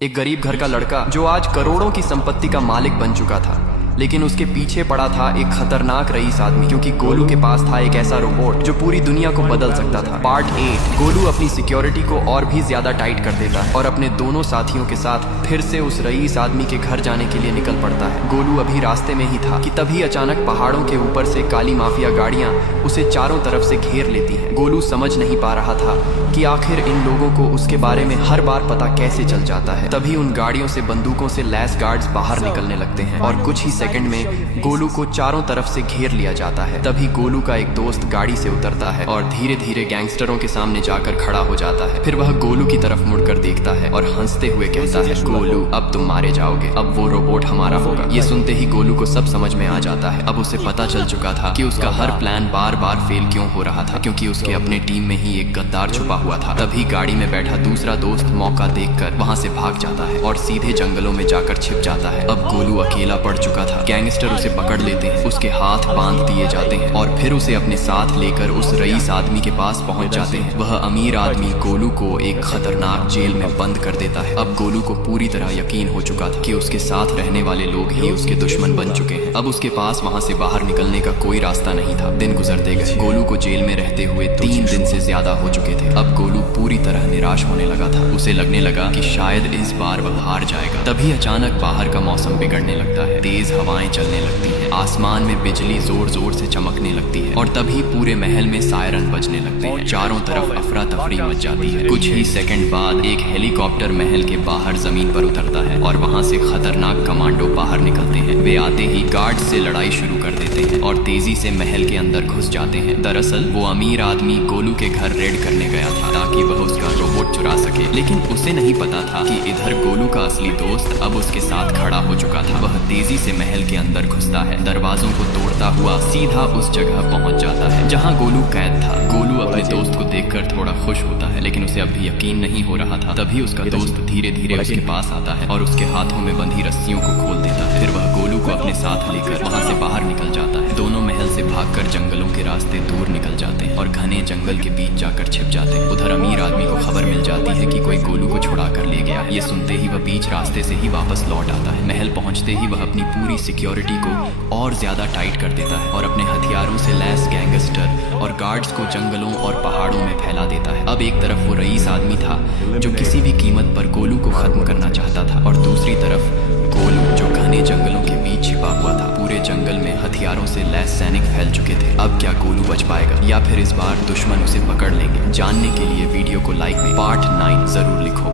एक गरीब घर का लड़का जो आज करोड़ों की संपत्ति का मालिक बन चुका था, लेकिन उसके पीछे पड़ा था एक खतरनाक रईस आदमी, क्योंकि गोलू के पास था एक ऐसा रोबोट जो पूरी दुनिया को बदल सकता था। पार्ट 8। गोलू अपनी सिक्योरिटी को और भी ज्यादा टाइट कर देता है और अपने दोनों साथियों के साथ फिर से उस रईस आदमी के घर जाने के लिए निकल पड़ता है। गोलू अभी रास्ते में ही था कि तभी अचानक पहाड़ों के ऊपर से काली माफिया गाड़ियां उसे चारों तरफ से घेर लेती हैं। गोलू समझ नहीं पा रहा था कि आखिर इन लोगों को उसके बारे में हर बार पता कैसे चल जाता है। तभी उन गाड़ियों से बंदूकों से लैस गार्ड्स बाहर निकलने लगते हैं और कुछ ही सेकंड में गोलू को चारों तरफ से घेर लिया जाता है। तभी गोलू का एक दोस्त गाड़ी से उतरता है और धीरे धीरे गैंगस्टरों के सामने जाकर खड़ा हो जाता है। फिर वह गोलू की तरफ मुड़कर देखता है और हंसते हुए कहता है, गोलू अब तुम मारे जाओगे, अब वो रोबोट हमारा होगा। ये सुनते ही गोलू को सब समझ में आ जाता है। अब उसे पता चल चुका था कि उसका हर प्लान बार बार फेल क्यों हो रहा था, क्योंकि उसके अपने टीम में ही एक गद्दार छुपा हुआ था। तभी गाड़ी में बैठा दूसरा दोस्त मौका देखकर वहां से भाग जाता है और सीधे जंगलों में जाकर छिप जाता है। अब गोलू अकेला पड़ चुका था। गैंगस्टर उसे पकड़ लेते हैं, उसके हाथ बांध दिए जाते हैं और फिर उसे अपने साथ लेकर उस रईस आदमी के पास पहुंच जाते हैं। वह अमीर आदमी गोलू को एक खतरनाक जेल में बंद कर देता है। अब गोलू को पूरी तरह यकीन हो चुका था कि उसके साथ रहने वाले लोग ही उसके दुश्मन बन चुके हैं। अब उसके पास वहां से बाहर निकलने का कोई रास्ता नहीं था। दिन गुजरते गए। गोलू को जेल में रहते हुए 3 दिन से ज्यादा हो चुके थे। अब गोलू पूरी तरह निराश होने लगा था। उसे लगने लगा कि शायद इस बार वह हार जाएगा। तभी अचानक बाहर का मौसम बिगड़ने लगता है। तेज हवाएं चलने लगती हैं, आसमान में बिजली जोर जोर से चमकने लगती है और तभी पूरे महल में सायरन बजने लगते हैं। चारों तरफ अफरा तफरी मच जाती है। कुछ ही सेकंड बाद एक हेलीकॉप्टर महल के बाहर जमीन पर उतरता है और वहां से खतरनाक कमांडो बाहर निकलते हैं। वे आते ही गार्ड से लड़ाई शुरू कर देते हैं और तेजी से महल के अंदर घुस जाते हैं। दरअसल वो अमीर आदमी गोलू के घर रेड करने गया था ताकि वह उसका रोबोट चुरा सके, लेकिन उसे नहीं पता था कि इधर गोलू का असली दोस्त अब उसके साथ खड़ा हो चुका था। वह तेजी से महल के अंदर घुसता है, दरवाजों को तोड़ता हुआ सीधा उस जगह पहुंच जाता है जहां गोलू कैद था। गोलू अपने दोस्त को देखकर थोड़ा खुश होता है, लेकिन उसे अभी यकीन नहीं हो रहा था। तभी उसका दोस्त धीरे धीरे उसके पास आता है और उसके हाथों में बंधी रस्सियों को खोल देता है। फिर वह गोलू को अपने साथ लेकर वहां से बाहर निकल जाता है। दोनों महल से भागकर जंगलों के रास्ते दूर निकल जाते हैं और घने जंगल के बीच जाकर छिप जाते हैं। उधर अमीर आदमी को खबर मिल जाती है कि कोई गोलू को छुड़ा कर ले गया। ये सुनते ही वह बीच रास्ते से ही वापस लौट आता है। महल पहुंचते ही वह अपनी पूरी सिक्योरिटी को और ज्यादा टाइट कर देता है और अपने हथियारों से लैस गैंगस्टर और गार्ड्स को जंगलों और पहाड़ों में फैला देता है। अब एक तरफ वो रईस आदमी था जो किसी भी कीमत पर गोलू को खत्म करना चाहता था और दूसरी तरफ गोलू जो घने जंगलों के बीच छिपा हुआ था। पूरे जंगल में हथियारों से लैस सैनिक फैल चुके थे। अब क्या गोलू बच पाएगा या फिर इस बार दुश्मन उसे पकड़ लेंगे? जानने के लिए वीडियो को लाइक में पार्ट 9 जरूर लिखो।